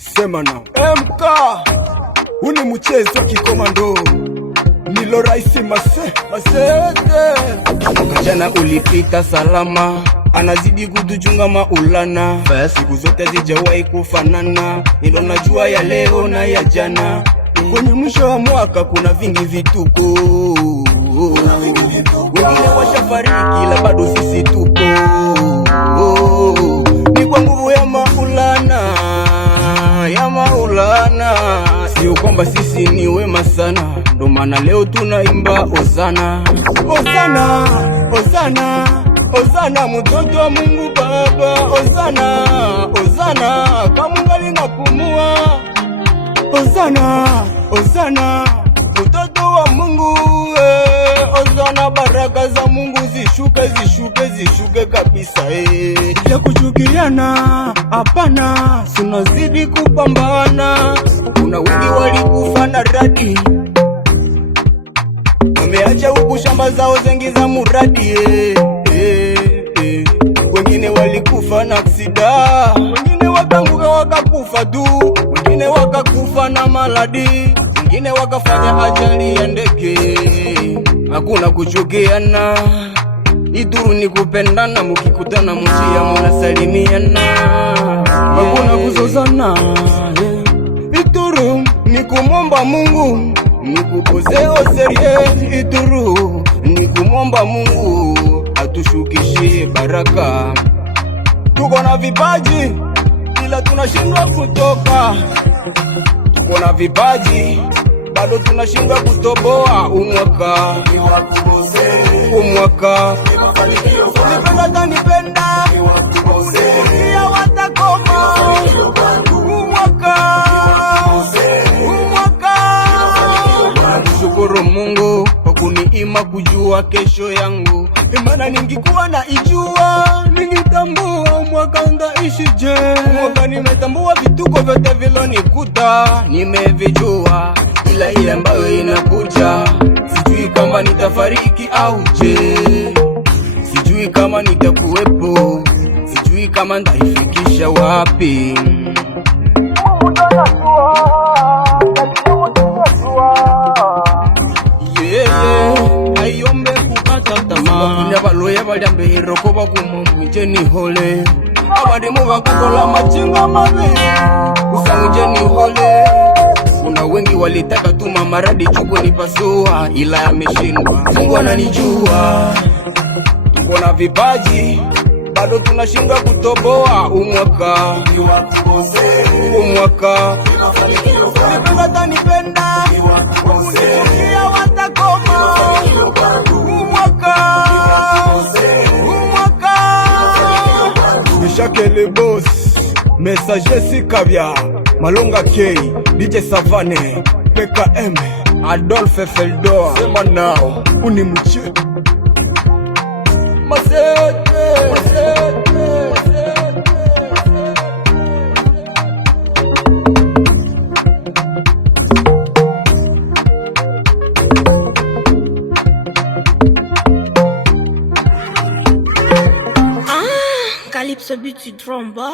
Sema na MK, uni mchezo wa kikomando, nilo raisi masete. Jana ulipita salama, anazidi kutuchunga maulana, siku zote zijawahi kufanana, nilo najua ya leo na ya jana. Kwenye mwisho wa mwaka kuna vingi vituko, wengine washafariki la bado sisi tupo. Ni kwa nguvu ya maulana, sio kwamba sisi ni wema sana, ndo maana leo tunaimba Hosana, Hosana, Hosana, Hosana mtoto wa Mungu Baba, Hosana, Hosana kama ngali napumua, Hosana, Hosana mtoto wa Mungu, Hosana baraka za Mungu zishuke, zishuke, zishuke kabisa. Ya kuchukiana hapana, tunazidi kupambana. Kuna wengi walikufa na radi, wameacha huku shamba zao zengi za muradi. Wengine walikufa na aksida, wengine wakanguka wakakufa tu, wengine wakakufa na maladi, wengine wakafanya ajali ya ndege. Hakuna kuchukiana, Ituru ni kupendana, mukikutana mujia munasalimiana. Hakuna kuzozana, Ituru ni kumomba Mungu, ni kupozeo serie. Ituru ni kumomba Mungu atushukishie baraka. Tuko na vipaji ila tunashindwa kutoka, tuko na vipaji bado tunashindwa kutoboa. Umwaka umwaka nipenda tanipenda ya watakoma. Umwaka umwaka shukuru Mungu kwa kuniima kujua kesho yangu, imana ningikuwa na ijua ningitambua mwaka ndaishije. Mwaka nimetambua vituko vyote vilonikuta, nimevijua ila ile ambayo inakuja, sijui kama nitafariki au je, sijui kama nitakuwepo, sijui kama ndaifikisha wapi. Ayombe kukata tamaa, kunya baloya balyambe hiroko bakumumwije nihole, abadimu bakukola machinga mabi usamuje nihole. Kuna wengi walitaka tuma maradi chubu nipasua, ila ameshindwa. Mungu ananijua, tuko na vipaji bado tunashindwa kutoboa. Umwaka umwaka nipenda tanipenda ya watakoma. Umwaka umwaka Mishakele boss Messager Sikabya Malonga K DJ Savane PKM Adolphe Feldor. Sema nao uni mche masete Calypso beat du tromba.